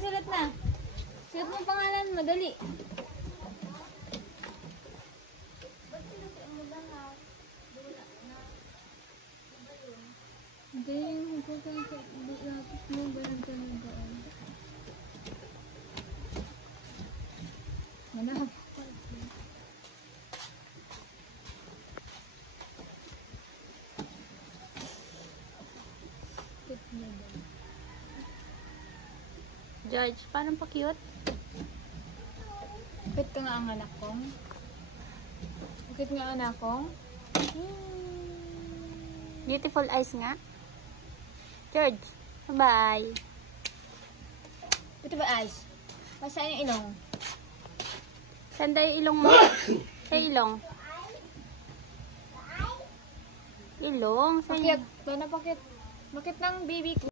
sulat na. Sulat mo pangalan mo, dali. Hindi, yung pagkakang lapis mo, ganun ka na doon. Manap. George, parang pa-cute. Bakit ka nga ang anak kong? Bakit nga ang anak kong? Beautiful eyes nga. George, bye. Ito ba eyes? Masaan yung ilong? Sanda yung ilong mo? Sa ilong. Ilong? Saan Bakit? Bakit? Bakit ng baby ko?